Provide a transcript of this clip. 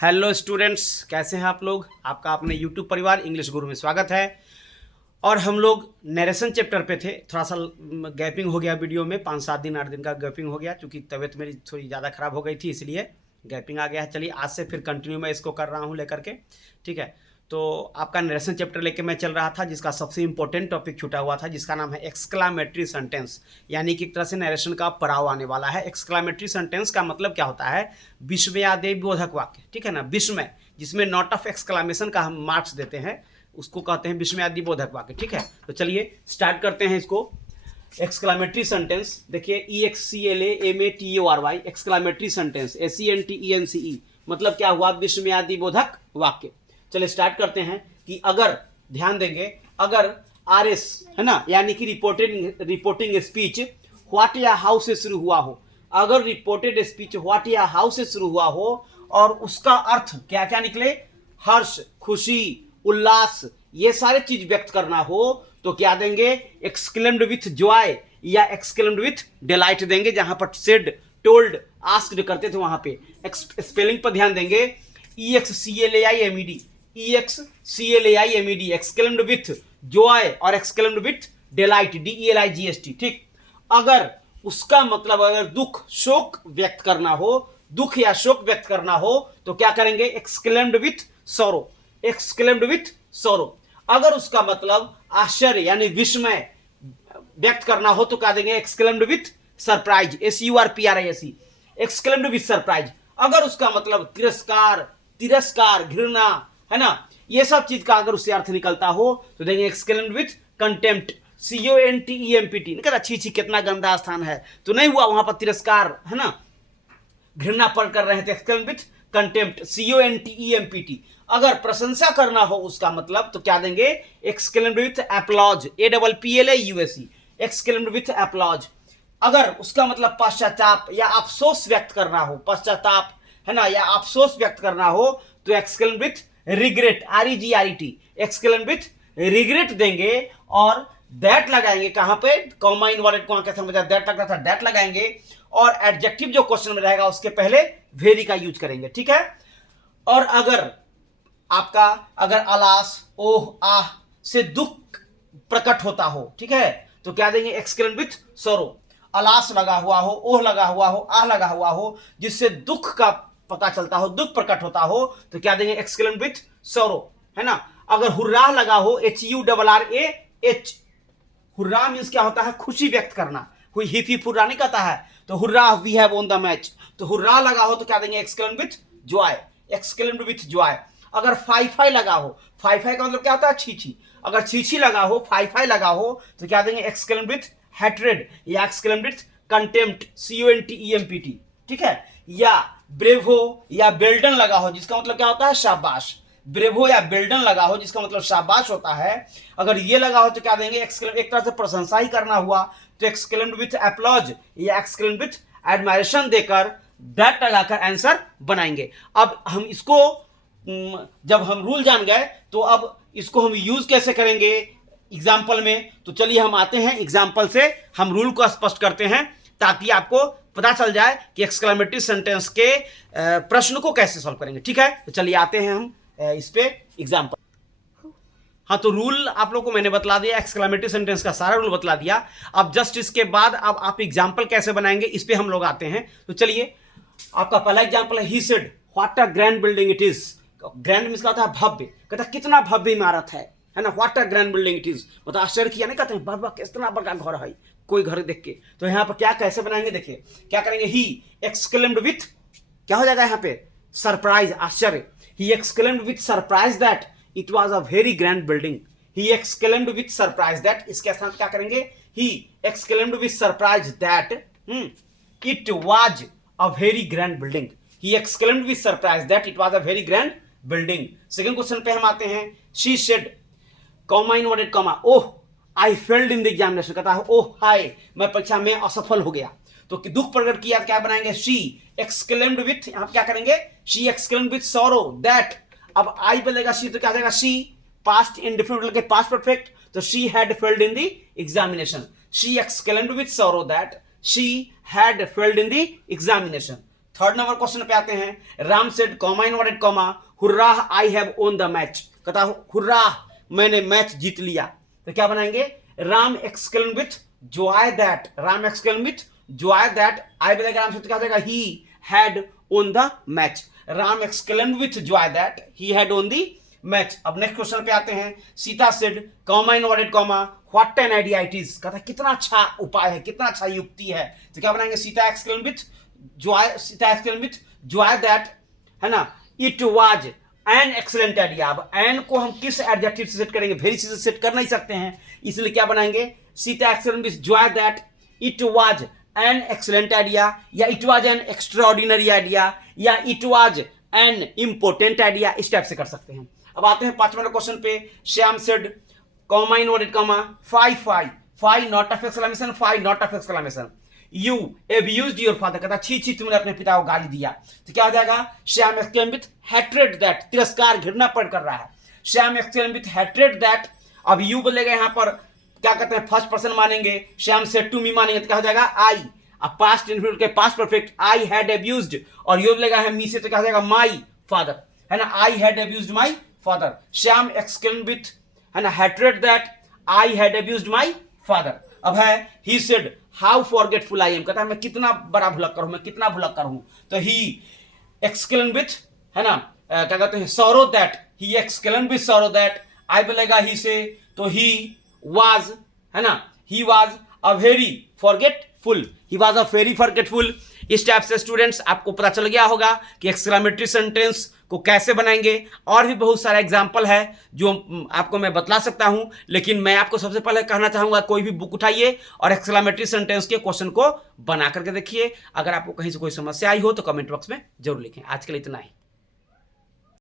Hello students, कैसे हैं आप लोग। आपका अपने यूट्यूब परिवार इंग्लिश गुरु में स्वागत है। और हम लोग नरेशन चैप्टर पे थे। थोड़ा सा गैपिंग हो गया वीडियो में, 5-7 दिन 8 दिन का गैपिंग हो गया क्योंकि तबीयत मेरी थोड़ी ज़्यादा ख़राब हो गई थी, इसलिए गैपिंग आ गया है। चलिए आज से फिर कंटिन्यू मैं इसको कर रहा हूँ लेकर के, ठीक है। तो आपका नरेशन चैप्टर लेके मैं चल रहा था, जिसका सबसे इंपॉर्टेंट टॉपिक छूटा हुआ था, जिसका नाम है एक्सक्लामेटरी सेंटेंस, यानी कि एक तरह से नरेशन का पड़ाव आने वाला है। एक्सक्लामेटरी सेंटेंस का मतलब क्या होता है? विस्मयादि बोधक वाक्य, ठीक है ना। विस्मय, जिसमें नॉट ऑफ एक्सक्लामेशन का हम मार्क्स देते हैं, उसको कहते हैं विस्मयादि बोधक वाक्य, ठीक है। तो चलिए स्टार्ट करते हैं इसको। एक्सक्लामेटरी सेंटेंस देखिए, EXCLAMATORY एक्सक्लामेटरी सेंटेंस, SENTENCE मतलब क्या हुआ? विस्मयादि बोधक वाक्य। चलिए स्टार्ट करते हैं कि अगर, ध्यान देंगे, अगर RS है ना, यानी कि रिपोर्टिंग स्पीच व्हाट या हाउ से शुरू हुआ हो, अगर रिपोर्टेड स्पीच व्हाट या हाउ से शुरू हुआ हो और उसका अर्थ क्या क्या निकले, हर्ष, खुशी, उल्लास, ये सारे चीज व्यक्त करना हो, तो क्या देंगे? एक्सक्लेम्ड विथ जॉय या एक्सक्लेम्ड विथ डिलाइट देंगे। जहां पर सेड, टोल्ड, आस्क्ड करते थे वहां पे स्पेलिंग पर ध्यान देंगे। EXCLAIMED एक्सक्लेम्ड विथ जॉय और एक्सक्लेम्ड विथ डिलाइट, DELIGST, ठीक। अगर उसका मतलब अगर दुख, शोक व्यक्त करना हो, दुख या शोक व्यक्त करना हो, तो क्या करेंगे? Exclaimed with sorrow, exclaimed with sorrow. अगर उसका मतलब आश्चर्य यानी विस्मय व्यक्त करना हो, तो क्या देंगे? Exclaimed with surprise, SURPRISE, exclaimed with surprise. अगर उसका मतलब तिरस्कार, तिरस्कार, घृणा, है ना, ये सब चीज का अगर उससे अर्थ निकलता हो, तो देंगे एक्सक्लेम्ड विथ कंटेम्प्ट, CONTEMPT। नहीं कहता छी छी कितना गंदा स्थान है, तो नहीं हुआ वहां पर तिरस्कार, है ना, घृणा पर कर रहे थे, एक्सक्लेम्ड विथ कंटेम्प्ट, CONTEMPT। अगर प्रशंसा करना हो उसका मतलब, तो क्या देंगे? Exclaimed with applause, APPLAUSE, exclaimed with applause. अगर उसका मतलब पश्चाताप या अफसोस व्यक्त करना हो, पश्चाताप, है ना, या अफसोस व्यक्त करना हो, तो exclaimed with regret, REGRET, exclaimed with regret देंगे। और दैट लगाएंगे कहां पे? कॉमा इनवर्टेड कॉमा के समझा दैट लग रहा था, दैट लगाएंगे। और एडजेक्टिव जो क्वेश्चन में रहेगा उसके पहले वेरी का यूज करेंगे, ठीक है। और अगर आपका अलास, ओह, आह से दुख प्रकट होता हो, ठीक है, तो क्या देंगे? Exclaimed with sorrow. अलास लगा हुआ हो, ओह लगा हुआ हो, आह लगा हुआ हो, जिससे दुख का पता चलता हो, दुख प्रकट होता हो, तो क्या देंगे? एक्सक्लेम्ड विथ सॉरो, है ना। अगर हुर्राह लगा हो, HURRAH, हुर्राह मींस क्या होता है? खुशी व्यक्त करना। कोई हिफी फुर्रा नहीं कहता है, तो hurrah we have won the match, तो हुर्राह लगा हो तो क्या देंगे? Exclaimed with joy, exclaimed with joy. अगर फाई फाई लगा हो, फाई फाई का मतलब क्या होता है? छीछी। अगर छीछी लगा हो, फाई फाई लगा हो, तो क्या देंगे? एक्सक्लेम्ड विथ हैट्रेड या एक्सक्लेम्ड विथ कंटेम्प्ट, CONTEMPT, ठीक है। या ब्रेवो या बेल्डन लगा हो, जिसका मतलब क्या होता है? शाबाश। ब्रेवो या बेल्डन लगा हो, जिसका मतलब शाबाश होता है। अगर ये लगा हो तो क्या देंगे? एक्सक्लेम, एक तरह से प्रशंसा ही करना हुआ, तो एक्सक्लेम्ड विथ एप्लॉज या एक्सक्लेम्ड विथ एडमायरेशन देकर दैट लगाकर आंसर बनाएंगे। अब हम इसको जब हम रूल जान गए, तो अब इसको हम यूज कैसे करेंगे एग्जाम्पल में। तो चलिए हम आते हैं एग्जाम्पल से, हम रूल को स्पष्ट करते हैं, ताकि आपको पता चल जाए कि एक्सक्लेमेटरी सेंटेंस के प्रश्न को कैसे सॉल्व करेंगे, ठीक है। तो चलिए आते हैं हम इस पे एग्जाम्पल। हाँ, तो रूल आप लोग को मैंने बतला दिया, एक्सक्लेमेटरी सेंटेंस का सारा रूल बतला दिया। अब जस्ट इसके बाद अब आप एग्जाम्पल कैसे बनाएंगे, इस पे हम लोग आते हैं। तो चलिए, आपका पहला एग्जाम्पल है, he said what a grand building it is. Grand means का होता है भव्य, कहता कितना भव्य इमारत है ना। What a grand building it is, मतलब आश्चर्य किया नहीं, कहते हैं बाबा कितना बड़ा घर है, कोई घर देख के। तो यहाँ पर क्या कैसे बनाएंगे, देखिए क्या करेंगे। ही एक्सक्लेम्ड विथ, क्या हो जाएगा यहाँ पे? सरप्राइज, आश्चर्य। He exclaimed with surprise that it was a very grand building. He exclaimed with surprise that, इसके साथ क्या करेंगे? He exclaimed with surprise that it was a very grand building. He exclaimed with surprise that it was a very grand building. Second question पे हम आते हैं। She said, comma inverted comma, oh I failed in the examination, कहता है ओह हाय, मैं परीक्षा में असफल हो गया। तो दुख प्रकट किया, क्या बनाएंगे? शी एक्सक्लेम्ड विथ, यहां क्या करेंगे? She exclaimed with sorrow that. अब आई पे लेगा शी, तो क्या जाएगा? शी पास्ट इंडेफिनिट के पास्ट परफेक्ट, तो she had failed in the examination. She exclaimed with sorrow that she had failed in the examination. Third number question पे आते हैं। Ram said comma inverted comma hurrah I have won the match, कहता hurrah मैंने match जीत लिया, तो क्या बनाएंगे, Ram exclaim with joy that, Ram exclaim with joy that, I बनेगा राम से, तो क्या हो जाएगा he had won the match, Ram exclaim with joy that he had won the match. अब नेक्स्ट क्वेश्चन पे आते हैं। Sita said comma inverted comma what an idea it is, कहता है कितना अच्छा उपाय है, कितना अच्छा युक्ति है, तो क्या बनाएंगे, Sita exclaim with Joy, Sita exclaim with joy that, है ना, it was an excellent idea. अब एन को हम किस एडजेक्टिव से सेट करेंगे, वेरी से सेट कर नहीं सकते हैं, इसलिए क्या बनाएंगे, Sita exclaim with joy that it was an excellent idea, या it was an extraordinary idea, या it was an important idea, इस टाइप से कर सकते हैं। अब आते हैं 5 नंबर क्वेश्चन पे। Shyam said comma inverted comma fie note of exclamation, fie note of exclamation, you abused your father, कहता छी छी तुमने अपने पिता को गाली दिया, तो क्या हो जाएगा, Shyam exclaim with hatred that, तिरस्कार घृणा पर कर रहा है, Shyam exclaim with hatred that. अब यू बोलेगा यहाँ पर क्या कहते हैं, फर्स्ट पर्सन मानेंगे, श्याम सेड टू मी मानेंगे, तो क्या हो जाएगा आई, अब पास्ट इनफिनिट के पास्ट परफेक्ट, आई हैड एब्यूज्ड, और यू बोलेगा है मी से, तो क्या हो जाएगा माई फादर, है ना, I had abused my father. Shyam exclaim with, है ना, hatred that I had abused my father. अब है he said how forgetful I am, कहता है मैं कितना बड़ा भुलक्कर हूं, मैं कितना भुलक्कर हूं, तो ही एक्सक्लेम विथ, है ना, क्या कहते हैं, sorrow that, he exclaim with sorrow that, I बोलेगा ही से, तो ही वाज, है ना, he was a very forgetful, he was a very forgetful. इस टाइप से स्टूडेंट्स आपको पता चल गया होगा कि एक्सक्लेमेटरी सेंटेंस को कैसे बनाएंगे, और भी बहुत सारा एग्जाम्पल है जो आपको मैं बतला सकता हूं, लेकिन मैं आपको सबसे पहले कहना चाहूंगा कोई भी बुक उठाइए और एक्सक्लेमेटरी सेंटेंस के क्वेश्चन को बना करके देखिए। अगर आपको कहीं से कोई समस्या आई हो तो कमेंट बॉक्स में जरूर लिखें। आज के लिए इतना ही।